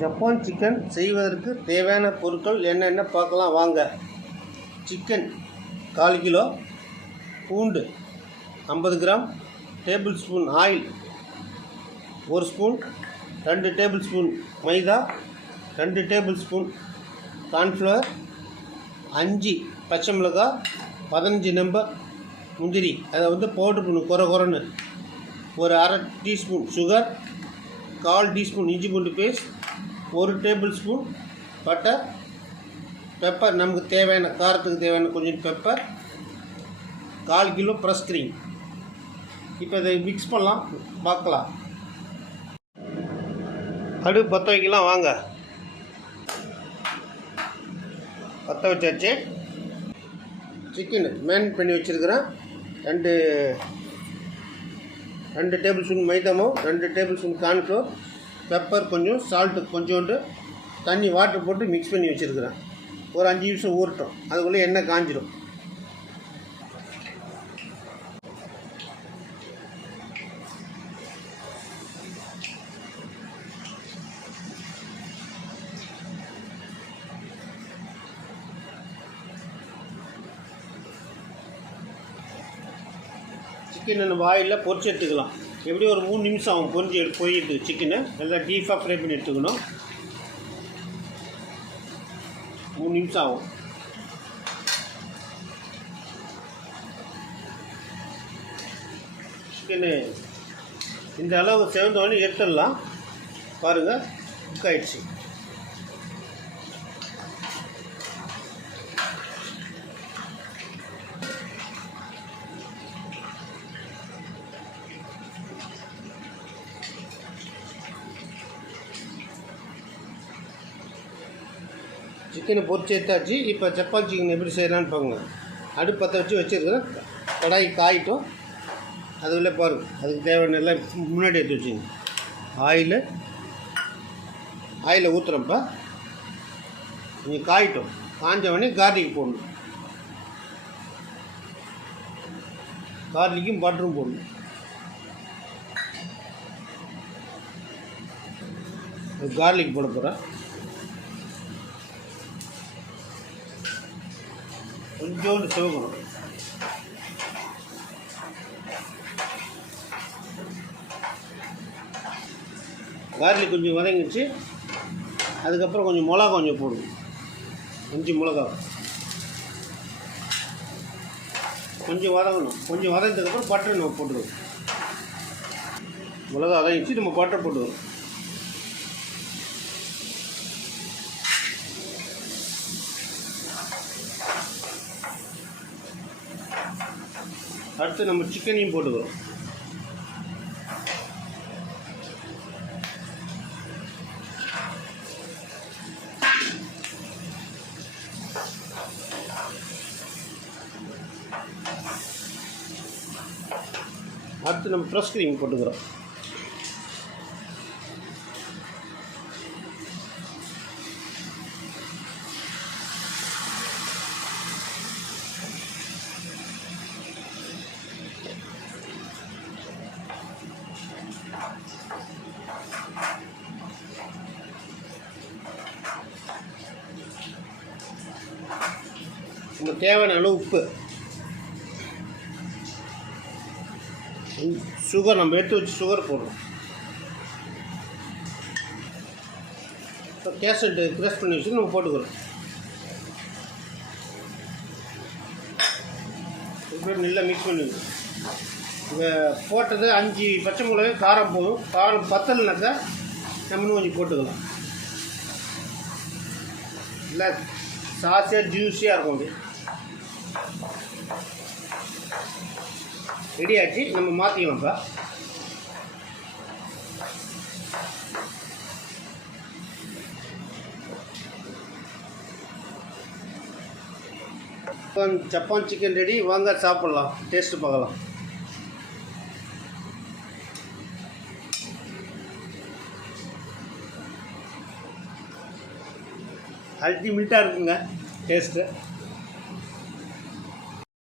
Japan chicken செய்வதற்கு தேவையான பொருட்கள் என்னென்ன பார்க்கலாம் வாங்க. சிக்கன் 1/4 கிலோ, பூண்டு 50 gram, tablespoon oil 1 spoon, 2 tablespoon மைதா, 2 டேபிள் ஸ்பூன் கார்ன்ஃப்ளவர், 5 பச்சை மிளகாய், 15 நம்பர் முந்திரி, அதை பவுட்ரு பண்ணணும் குறைன்னு, ஒரு 1/2 டீஸ்பூன் சுகர், 1/4 டீஸ்பூன் இஞ்சி பூண்டு paste, 1 tablespoon butter, pepper நமக்கு தேவையான காரத்துக்கு தேவையான கொஞ்சம் பெப்பர், 1/4 கிலோ ஃப்ரெஷ் க்ரீம். இப்போ இதை மிக்ஸ் பண்ணலாம், பார்க்கலாம். அடுப்பு பற்ற வைக்கலாம் வாங்க. பற்ற வச்சாச்சு. சிக்கன் மேரினேட் பண்ணி வச்சுருக்கிறேன். 2 டேபிள் ஸ்பூன் மைதா மாவு, 2 டேபிள் ஸ்பூன் கார்ன்ஃப்ளவர், பெப்பர் கொஞ்சம், சால்ட்டு கொஞ்சோண்டு, தண்ணி வாட்டர் போட்டு மிக்ஸ் பண்ணி வச்சுருக்கிறேன். ஒரு 5 நிமிஷம் ஊறட்டும், அதுக்குள்ளே எண்ணெய் காஞ்சிடும். சிக்கனை நம்ம ஆயிலில் பொரிச்சு எடுத்துக்கலாம். எப்படி ஒரு 3 நிமிஷம் ஆகும் பொரிட்டு சிக்கனை நல்லா டீப்பாக ஃப்ரை பண்ணி எடுத்துக்கணும். 3 நிமிஷம் ஆகும். சிக்கனு இந்த அளவு செவந்தோடனே எடுத்துடலாம். பாருங்கள், குக் ஆகிடுச்சு. சிக்கனை பொரிச்சு எடுத்தாச்சு. இப்போ ஜப்பான் சிக்கன் எப்படி செய்யலான்னு பாருங்க. அடுப்பு பற்ற வச்சுருக்கிறேன். கடாய் காயிட்டும். அதுக்குள்ளே பாருங்கள், அதுக்கு தேவையான எல்லாம் முன்னாடி எடுத்து வச்சுங்க. ஆயிலை ஊற்றுறப்ப நீங்கள் காயிட்டும். காஞ்சவொடனே கார்லிக் போடணும். கார்லிக்கும் பட்டரும் போடணும். கார்லிக் போட போகிறேன். கொஞ்சோண்டு சிவக்கணும். கார்லிக் கொஞ்சம் வதங்கிச்சு. அதுக்கப்புறம் கொஞ்சம் மிளகா கொஞ்சம் போடணும். 5 மிளகா கொஞ்சம் வதங்கணும். கொஞ்சம் வதங்கினதுக்கப்புறம் பட்டர் நம்ம போட்டுருவோம். மிளகா வதங்கிச்சு, நம்ம பட்டர் போட்டுருவோம். அடுத்து நம்ம சிக்கனையும் போட்டுக்கிறோம். அடுத்து நம்ம ஃப்ரெஷ் க்ரீம் போட்டுக்கிறோம். நம்ம தேவையான அளவு உப்பு, சுகர் நம்ம எடுத்து வச்சு சுகர் போடுறோம். இப்போ கேசட் க்ரஷ் பண்ணி வச்சு நம்ம போட்டுக்கிறோம். இப்போ நல்லா மிக்ஸ் பண்ணிக்கணும். இப்போ போட்டது 5 பச்சை மிளகாய் காரம் போதும். காரம் பத்தலைனாக்கா நம்ம கொஞ்சம் போட்டுக்கலாம். இல்லை சாஸியாக ஜூஸியாக இருக்கும். அப்படி ரெடி ஆச்சு. நம்ம மாற்றிக்கலாம்ப்பா. Japan chicken ready. வாங்க சாப்பிட்லாம், டேஸ்ட்டு பார்க்கலாம். அல்டிமேட்டாக இருக்குங்க டேஸ்ட்டு.